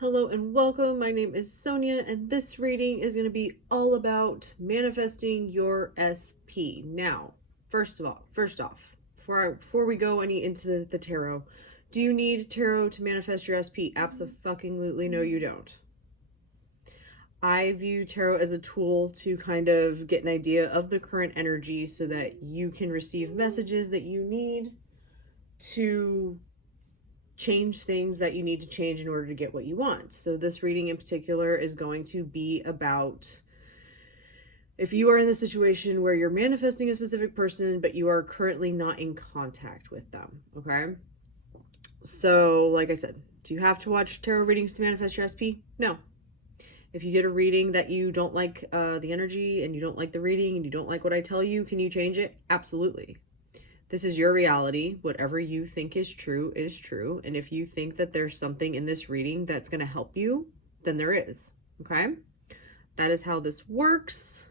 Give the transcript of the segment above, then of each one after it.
Hello and welcome. My name is Sonia, and this reading is going to be all about manifesting your SP. Now, first off, before we go any into the tarot, do you need tarot to manifest your SP? Absolutely no, you don't. I view tarot as a tool to kind of get an idea of the current energy so that you can receive messages that you need to change things that you need to change in order to get what you want. So this reading in particular is going to be about if you are in the situation where you're manifesting a specific person, but you are currently not in contact with them, okay? So, like I said, do you have to watch tarot readings to manifest your SP? No. If you get a reading that you don't like the energy and you don't like the reading and you don't like what I tell you, can you change it? Absolutely. This is your reality. Whatever you think is true is true. And if you think that there's something in this reading that's going to help you, then there is. Okay? That is how this works.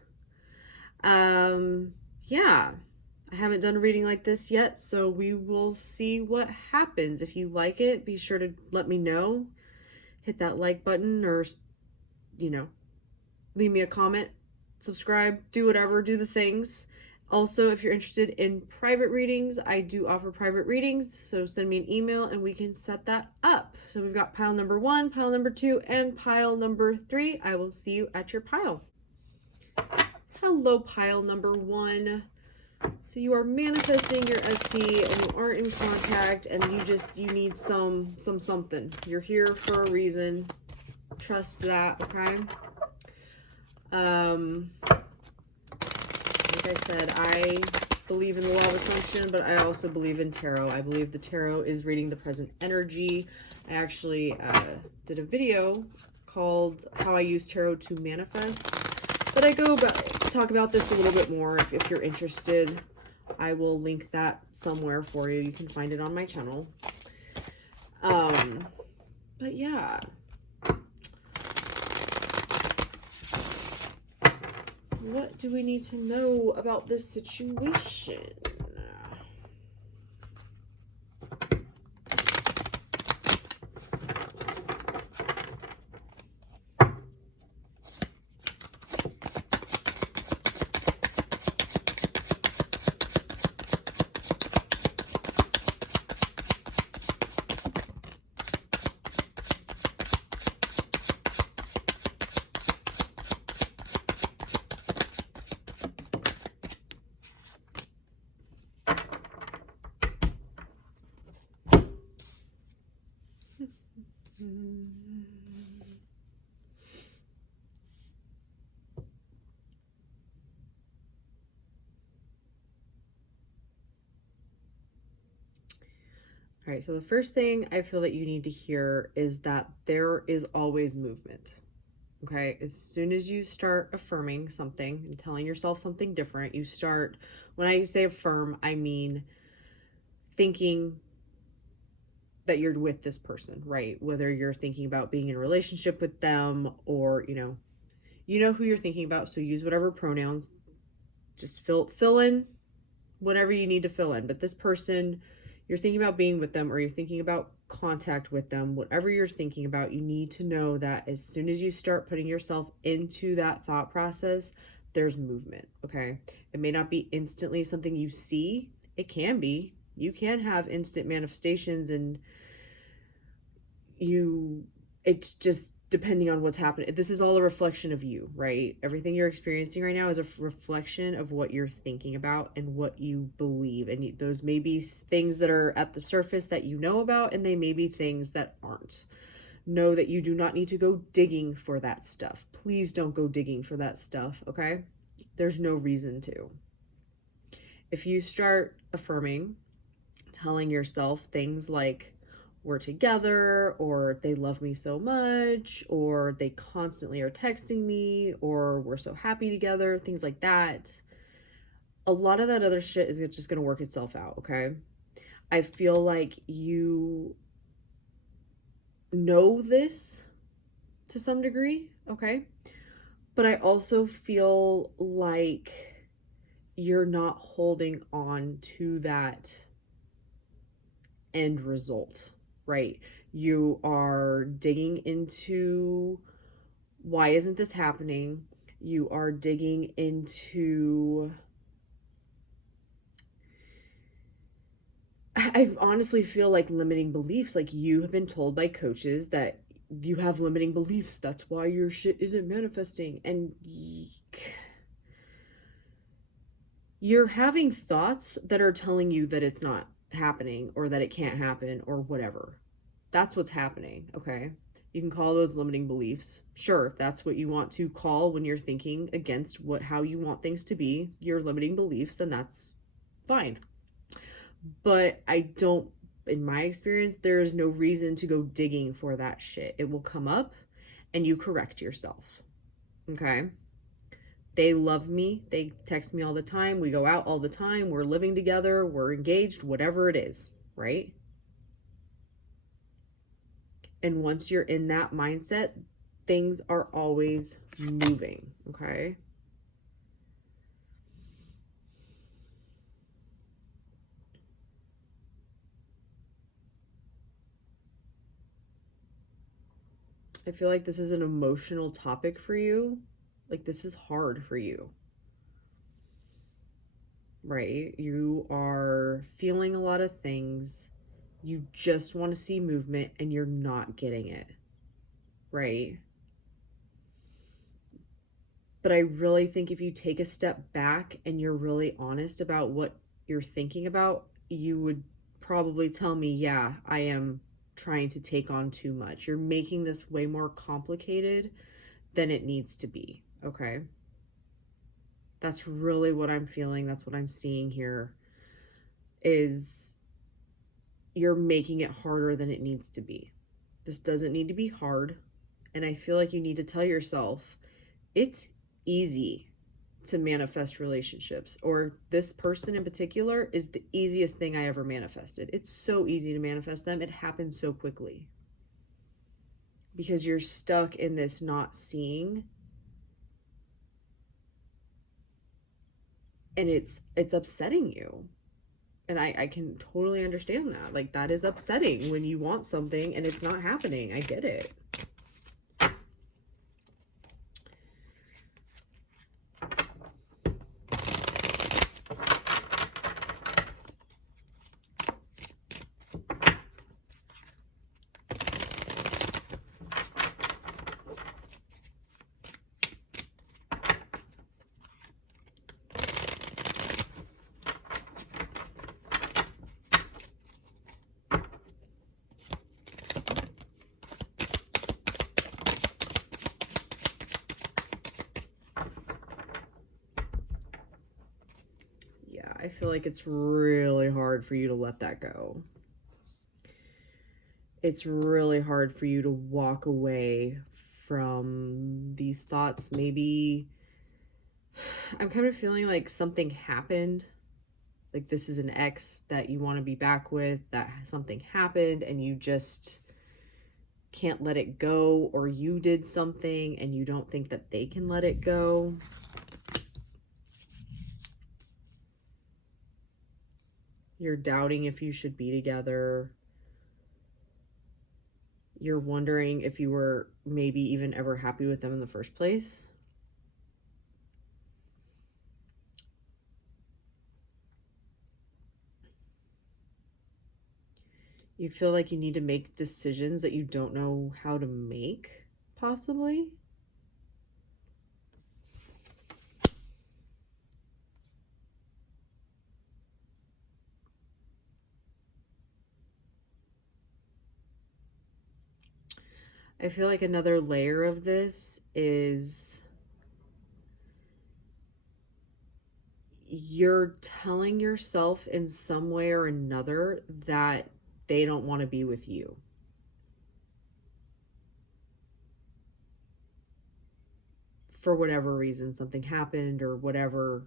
Yeah. I haven't done a reading like this yet, so we will see what happens. If you like it, be sure to let me know. Hit that like button or, leave me a comment, subscribe, do whatever, do the things. Also, if you're interested in private readings, I do offer private readings, so send me an email and we can set that up. So we've got pile number 1, pile number 2, and pile number 3. I will see you at your pile. Hello, pile number 1. So you are manifesting your SP and you aren't in contact and you need something. You're here for a reason. Trust that, okay? Like I said, I believe in the law of assumption, but I also believe in tarot. I believe the tarot is reading the present energy. I actually did a video called How I Use Tarot to Manifest, but I talk about this a little bit more. If you're interested, I will link that somewhere for you. You can find it on my channel. But yeah. What do we need to know about this situation? All right, so the first thing I feel that you need to hear is that there is always movement. Okay, as soon as you start affirming something and telling yourself something different, you start, when I say affirm, I mean thinking that you're with this person, right? Whether you're thinking about being in a relationship with them or, you know who you're thinking about, so use whatever pronouns. Just fill in whatever you need to fill in. But this person, you're thinking about being with them or you're thinking about contact with them, whatever you're thinking about, you need to know that as soon as you start putting yourself into that thought process, there's movement, okay? It may not be instantly something you see. It can be. You can have instant manifestations and it's just depending on what's happening. This is all a reflection of you, right? Everything you're experiencing right now is a reflection of what you're thinking about and what you believe. And those may be things that are at the surface that you know about, and they may be things that aren't. Know that you do not need to go digging for that stuff. Please don't go digging for that stuff, okay? There's no reason to. If you start affirming, telling yourself things like, we're together, or they love me so much, or they constantly are texting me, or we're so happy together, things like that, a lot of that other shit is just going to work itself out, okay? I feel like you know this to some degree, okay? But I also feel like you're not holding on to that end result, right? You are digging into why isn't this happening? You are digging into, I honestly feel like limiting beliefs. Like you have been told by coaches that you have limiting beliefs. That's why your shit isn't manifesting. And you're having thoughts that are telling you that it's not happening or that it can't happen or whatever. That's what's happening, okay? You can call those limiting beliefs. Sure, if that's what you want to call when you're thinking against how you want things to be, your limiting beliefs, then that's fine. But I don't, in my experience, there is no reason to go digging for that shit. It will come up and you correct yourself. Okay? They love me. They text me all the time. We go out all the time. We're living together. We're engaged, whatever it is, right? And once you're in that mindset, things are always moving, okay? I feel like this is an emotional topic for you. Like, this is hard for you, right? You are feeling a lot of things. You just want to see movement and you're not getting it, right? But I really think if you take a step back and you're really honest about what you're thinking about, you would probably tell me, yeah, I am trying to take on too much. You're making this way more complicated than it needs to be, okay? That's really what I'm feeling. That's what I'm seeing here is you're making it harder than it needs to be. This doesn't need to be hard. And I feel like you need to tell yourself it's easy to manifest relationships, or this person in particular is the easiest thing I ever manifested. It's so easy to manifest them. It happens so quickly because you're stuck in this not seeing, and it's upsetting you. And I can totally understand that. Like, that is upsetting when you want something and it's not happening. I get it. I feel like it's really hard for you to let that go. It's really hard for you to walk away from these thoughts. Maybe I'm kind of feeling like something happened. Like this is an ex that you want to be back with, that something happened and you just can't let it go, or you did something and you don't think that they can let it go. You're doubting if you should be together. You're wondering if you were maybe even ever happy with them in the first place. You feel like you need to make decisions that you don't know how to make, possibly. I feel like another layer of this is you're telling yourself in some way or another that they don't want to be with you. For whatever reason, something happened or whatever,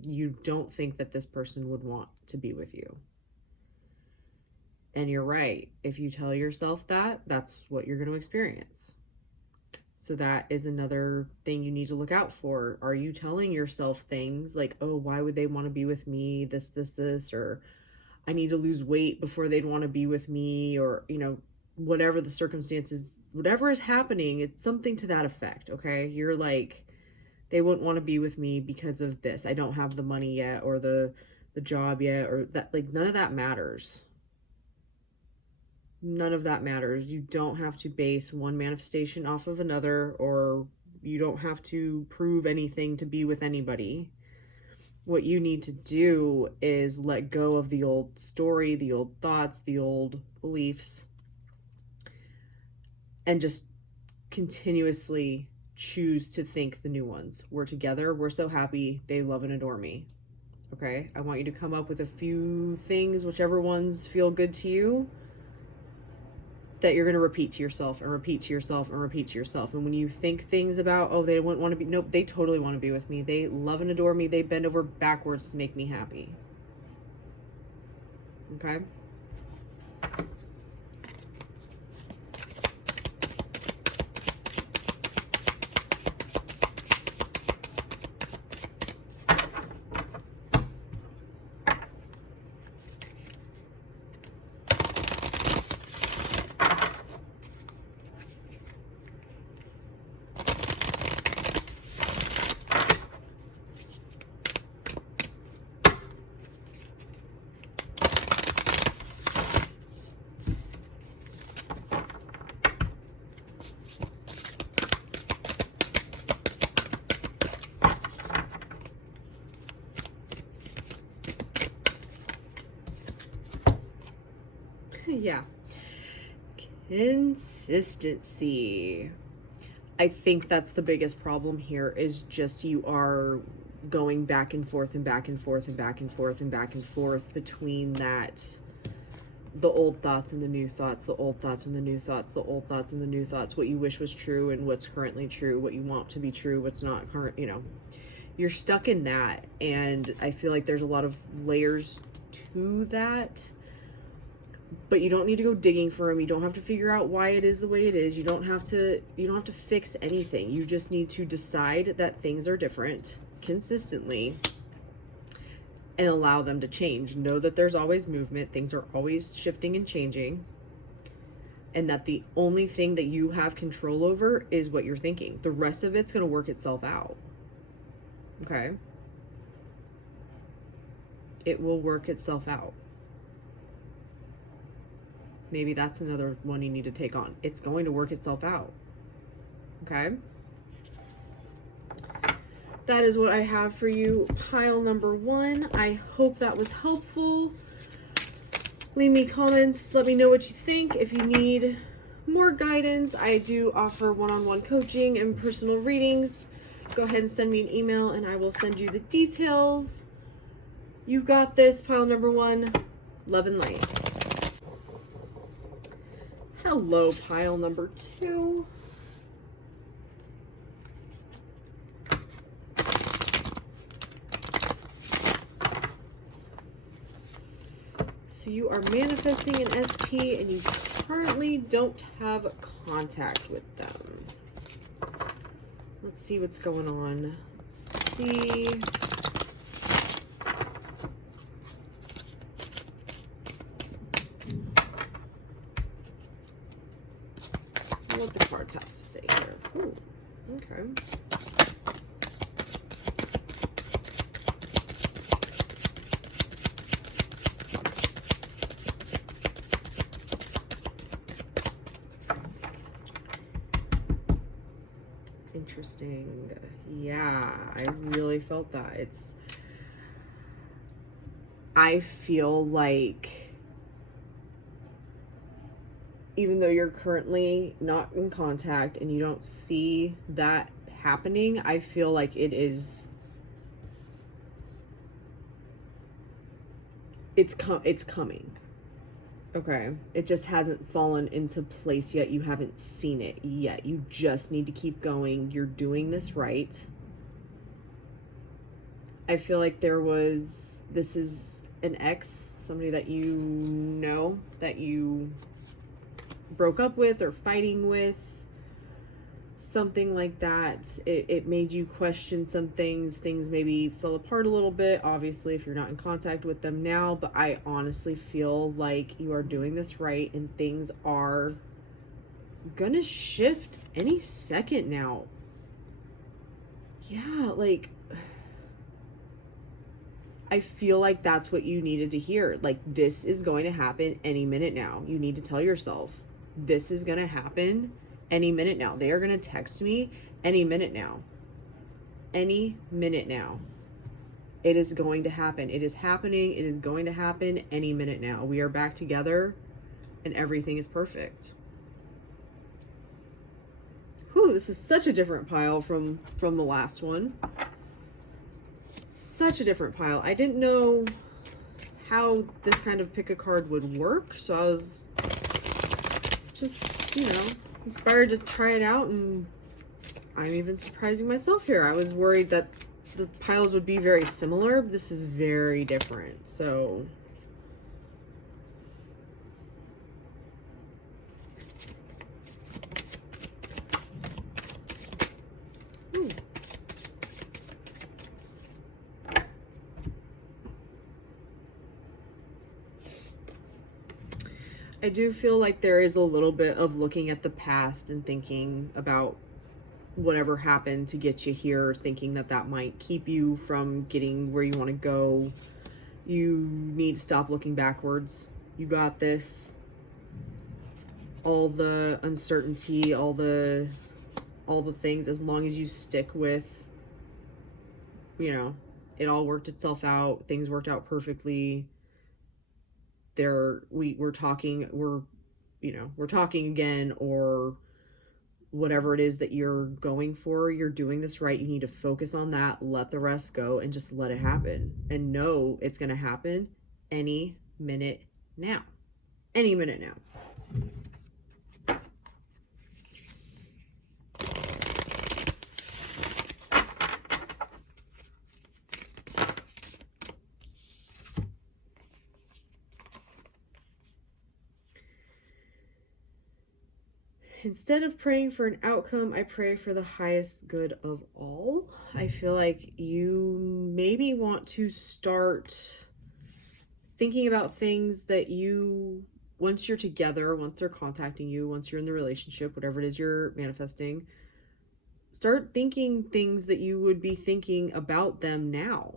you don't think that this person would want to be with you. And you're right. If you tell yourself that, that's what you're going to experience. So that is another thing you need to look out for. Are you telling yourself things like, oh, why would they want to be with me? This, or I need to lose weight before they'd want to be with me, or, whatever the circumstances, whatever is happening, it's something to that effect, okay? You're like, they wouldn't want to be with me because of this. I don't have the money yet, or the job yet, or that, like, none of that matters. None of that matters. You don't have to base one manifestation off of another, or you don't have to prove anything to be with anybody. What you need to do is let go of the old story, the old thoughts, the old beliefs, and just continuously choose to think the new ones. We're together. We're so happy. They love and adore me. Okay? I want you to come up with a few things, whichever ones feel good to you, that you're going to repeat to yourself and repeat to yourself and repeat to yourself. And when you think things about, oh, they wouldn't want to be, nope, they totally want to be with me. They love and adore me. They bend over backwards to make me happy. Okay? Yeah. Consistency. I think that's the biggest problem here, is just you are going back and forth and back and forth and back and forth and back and forth between that, the old thoughts and the new thoughts, the old thoughts and the new thoughts, the old thoughts and the new thoughts, what you wish was true and what's currently true, what you want to be true, what's not current, you're stuck in that. And I feel like there's a lot of layers to that, but you don't need to go digging for them. You don't have to figure out why it is the way it is. You don't have to fix anything. You just need to decide that things are different consistently and allow them to change. Know that there's always movement. Things are always shifting and changing. And that the only thing that you have control over is what you're thinking. The rest of it's going to work itself out. Okay? It will work itself out. Maybe that's another one you need to take on. It's going to work itself out. Okay? That is what I have for you, pile number 1. I hope that was helpful. Leave me comments. Let me know what you think. If you need more guidance, I do offer one-on-one coaching and personal readings. Go ahead and send me an email and I will send you the details. You got this, pile number 1. Love and light. Hello, pile number 2. So you are manifesting an SP and you currently don't have contact with them. Let's see what's going on. Let's see. What the cards have to say here. Ooh, okay. Interesting. Yeah, I really felt that. I feel like even though you're currently not in contact and you don't see that happening, I feel like it's coming. Okay? It just hasn't fallen into place yet. You haven't seen it yet. You just need to keep going. You're doing this right. I feel like this is an ex, somebody that you know, that you broke up with or fighting with. something like that. It made you question some things. Things maybe fell apart a little bit, obviously, if you're not in contact with them now. But I honestly feel like you are doing this right, and things are gonna shift any second now. Yeah, like, I feel like that's what you needed to hear. Like, this is going to happen any minute now. You need to tell yourself, this is going to happen any minute now. They are going to text me any minute now. Any minute now. It is going to happen. It is happening. It is going to happen any minute now. We are back together and everything is perfect. Whew, this is such a different pile from the last one. Such a different pile. I didn't know how this kind of pick a card would work, so I was just, inspired to try it out, and I'm even surprising myself here. I was worried that the piles would be very similar. This is very different, so I do feel like there is a little bit of looking at the past and thinking about whatever happened to get you here, thinking that that might keep you from getting where you want to go. You need to stop looking backwards. You got this. All the uncertainty, all the things, as long as you stick with, it all worked itself out. Things worked out perfectly. We're talking again, or whatever it is that you're going for. You're doing this right. You need to focus on that, let the rest go, and just let it happen, and know it's going to happen any minute now. Any minute now. Instead of praying for an outcome, I pray for the highest good of all. I feel like you maybe want to start thinking about things that you, once you're together, once they're contacting you, once you're in the relationship, whatever it is you're manifesting, start thinking things that you would be thinking about them now.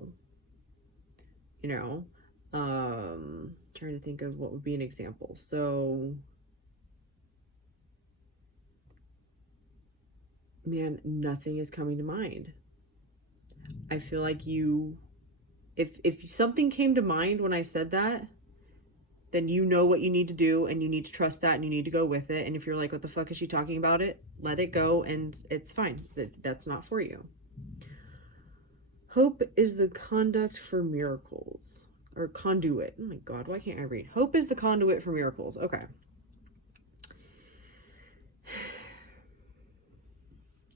Trying to think of what would be an example. So, man, nothing is coming to mind. I feel like if something came to mind when I said that, then you know what you need to do, and you need to trust that, and you need to go with it. And if you're like, what the fuck is she talking about, let it go, and it's fine. That's not for you. Hope is the conduct for miracles, or conduit. Oh my God, why can't I read? Hope is the conduit for miracles. Okay.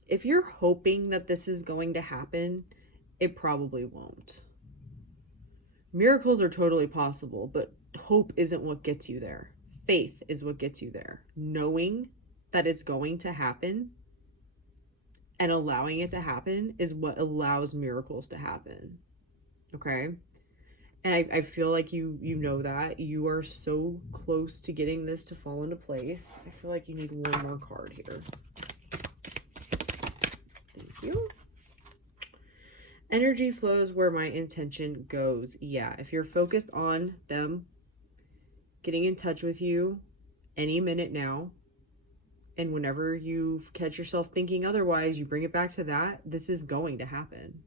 If you're hoping that this is going to happen, it probably won't. Miracles are totally possible, but hope isn't what gets you there. Faith is what gets you there. Knowing that it's going to happen and allowing it to happen is what allows miracles to happen. Okay? And I feel like you know that. You are so close to getting this to fall into place. I feel like you need one more card here. Thank you. Energy flows where my intention goes. Yeah, if you're focused on them getting in touch with you any minute now, and whenever you catch yourself thinking otherwise, you bring it back to that, this is going to happen.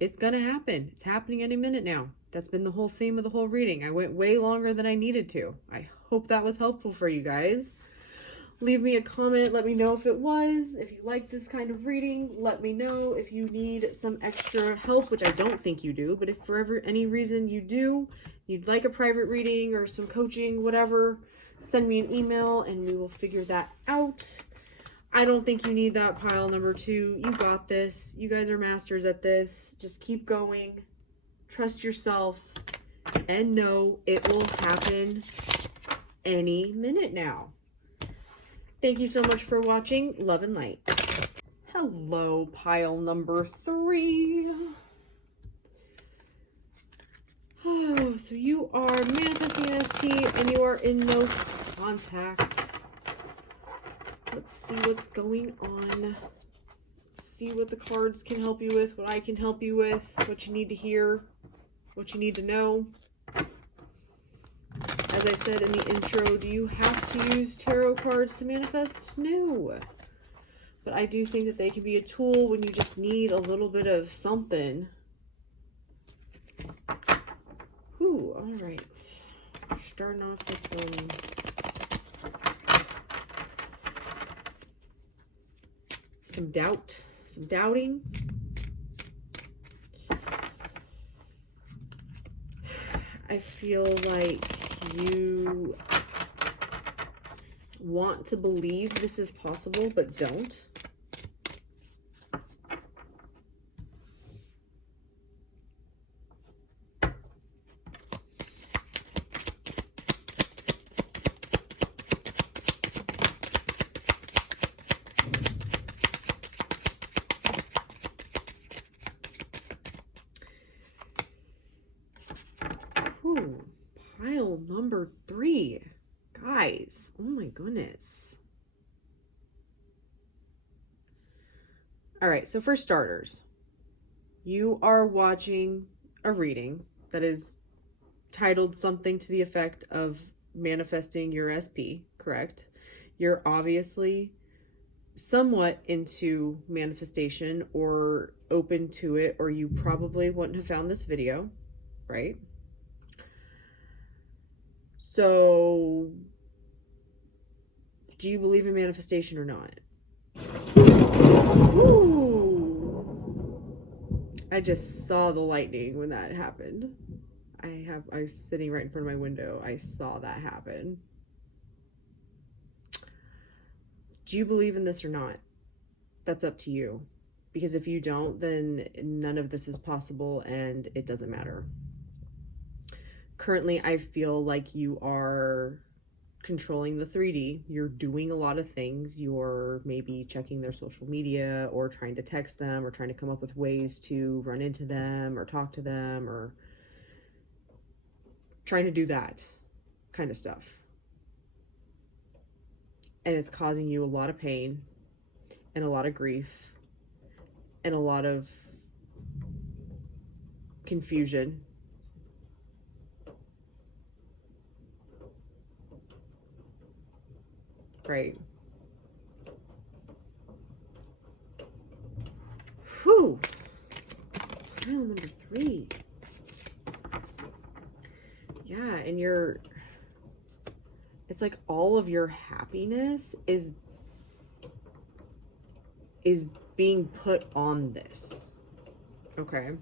It's gonna happen. It's happening any minute now. That's been the whole theme of the whole reading. I went way longer than I needed to. I hope that was helpful for you guys. Leave me a comment. Let me know if it was. If you like this kind of reading, let me know. If you need some extra help, which I don't think you do, but if for any reason you do, you'd like a private reading or some coaching, whatever, send me an email and we will figure that out. I don't think you need that pile number 2. You got this. You guys are masters at this. Just keep going. Trust yourself and know it will happen any minute now. Thank you so much for watching. Love and light. Hello, pile number 3. Oh, so you are manifesting an SP and you are in no contact. Let's see what's going on. Let's see what the cards can help you with, what I can help you with, what you need to hear, what you need to know. As I said in the intro, do you have to use tarot cards to manifest? No. But I do think that they can be a tool when you just need a little bit of something. Ooh, all right. Starting off with some doubt, some doubting. I feel like you want to believe this is possible, but don't. Ooh, pile number 3. Guys, oh my goodness. All right, so for starters, you are watching a reading that is titled something to the effect of manifesting your SP, correct? You're obviously somewhat into manifestation or open to it, or you probably wouldn't have found this video, right? So, do you believe in manifestation or not? Ooh. I just saw the lightning when that happened. I was sitting right in front of my window. I saw that happen. Do you believe in this or not? That's up to you. Because if you don't, then none of this is possible and it doesn't matter. Currently, I feel like you are controlling the 3D. You're doing a lot of things. You're maybe checking their social media or trying to text them or trying to come up with ways to run into them or talk to them or trying to do that kind of stuff. And it's causing you a lot of pain and a lot of grief and a lot of confusion. Right. Whew. Pile number 3. Yeah, and it's like all of your happiness is being put on this. Okay.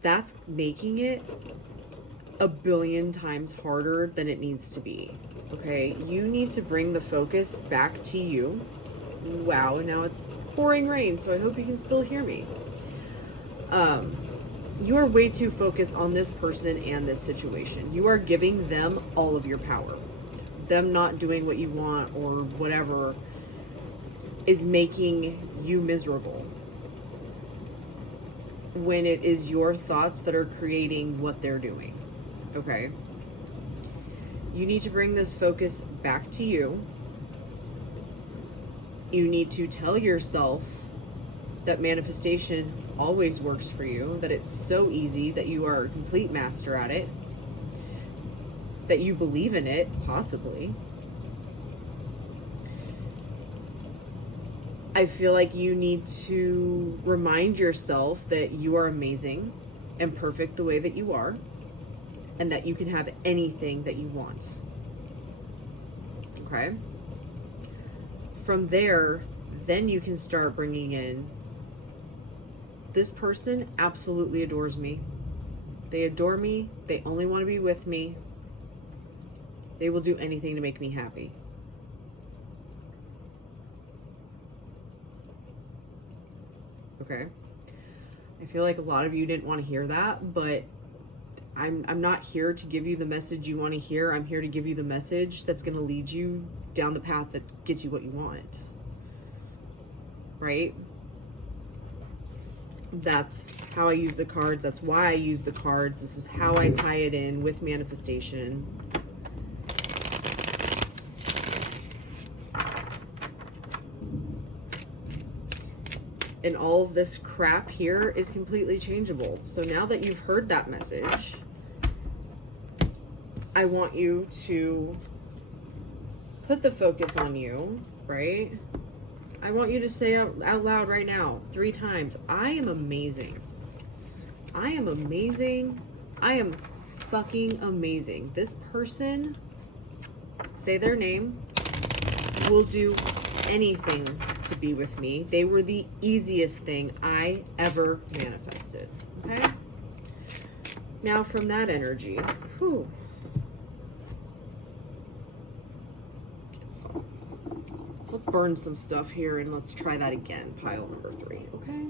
That's making it a billion times harder than it needs to be. Okay, you need to bring the focus back to you. Wow, and now it's pouring rain, so I hope you can still hear me. You are way too focused on this person and this situation. You are giving them all of your power. Them not doing what you want or whatever is making you miserable, when it is your thoughts that are creating what they're doing. Okay? You need to bring this focus back to you. You need to tell yourself that manifestation always works for you, that it's so easy, that you are a complete master at it, that you believe in it, possibly. I feel like you need to remind yourself that you are amazing and perfect the way that you are, and that you can have anything that you want. Okay? From there, then you can start bringing in, this person absolutely adores me. They adore me. They only want to be with me. They will do anything to make me happy. Okay? I feel like a lot of you didn't want to hear that, but I'm not here to give you the message you want to hear. I'm here to give you the message that's going to lead you down the path that gets you what you want. Right? That's how I use the cards. That's why I use the cards. This is how I tie it in with manifestation. And all of this crap here is completely changeable. So now that you've heard that message, I want you to put the focus on you, right? I want you to say out loud right now 3 times, I am amazing. I am amazing. I am fucking amazing. This person, say their name, will do anything to be with me. They were the easiest thing I ever manifested. Okay? Now from that energy, whew. Let's burn some stuff here and let's try that again. Pile number 3, okay?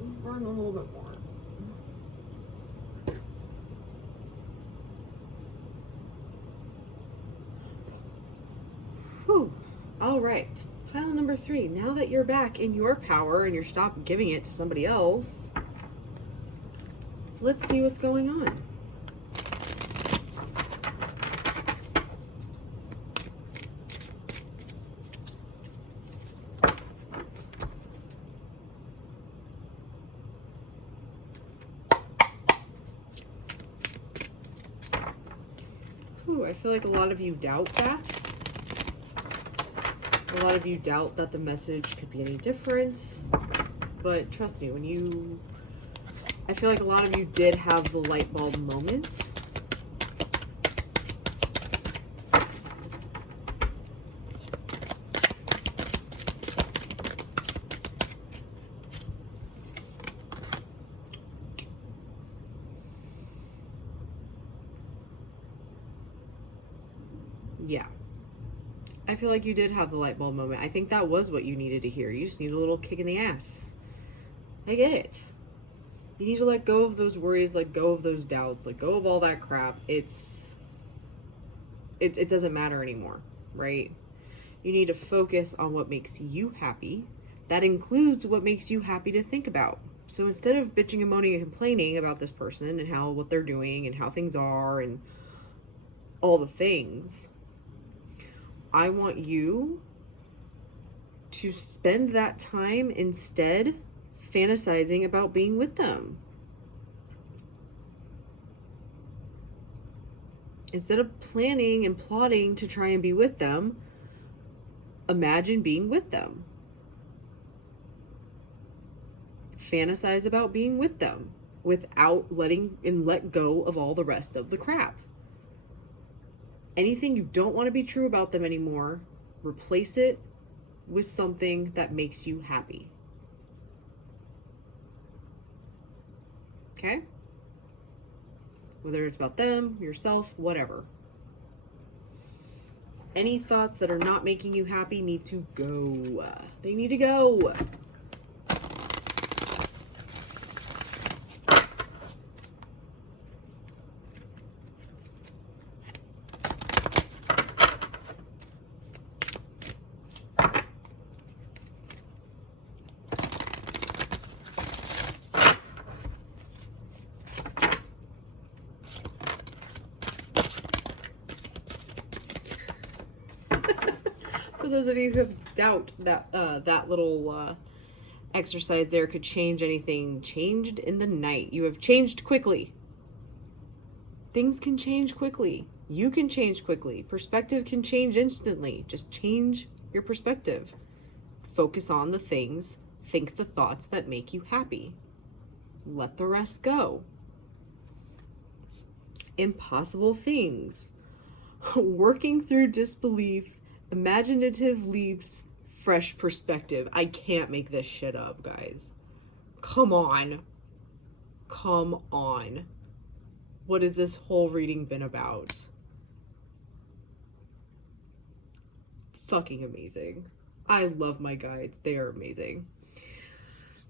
Let's burn a little bit more. Whew. All right. Pile number 3. Now that you're back in your power and you're stopped giving it to somebody else, let's see what's going on. Ooh, I feel like a lot of you doubt that. A lot of you doubt that the message could be any different. But trust me, I feel like a lot of you did have the light bulb moment. Yeah. I feel like you did have the light bulb moment. I think that was what you needed to hear. You just need a little kick in the ass. I get it. You need to let go of those worries, let go of those doubts, let go of all that crap. It doesn't matter anymore, right? You need to focus on what makes you happy. That includes what makes you happy to think about. So instead of bitching and moaning and complaining about this person and what they're doing and how things are and all the things, I want you to spend that time instead fantasizing about being with them. Instead of planning and plotting to try and be with them, imagine being with them. Fantasize about being with them without let go of all the rest of the crap. Anything you don't want to be true about them anymore, replace it with something that makes you happy. Okay? Whether it's about them, yourself, whatever. Any thoughts that are not making you happy need to go. They need to go. For those of you who have doubt that that little exercise there could change anything, changed in the night. You have changed quickly. Things can change quickly. You can change quickly. Perspective can change instantly. Just change your perspective. Focus on the things. Think the thoughts that make you happy. Let the rest go. Impossible things. Working through disbelief. Imaginative leaps, fresh perspective. I can't make this shit up, guys. Come on. Come on. What has this whole reading been about? fucking amazing. I love my guides. They are amazing.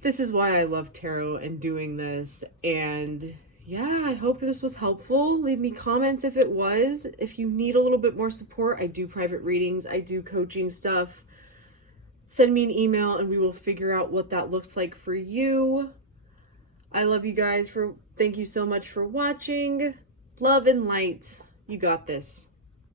This is why I love tarot and doing this. And yeah, I hope this was helpful. Leave me comments if it was. If you need a little bit more support, I do private readings, I do coaching stuff. Send me an email and we will figure out what that looks like for you. I love you guys. Thank you so much for watching. Love and light. You got this.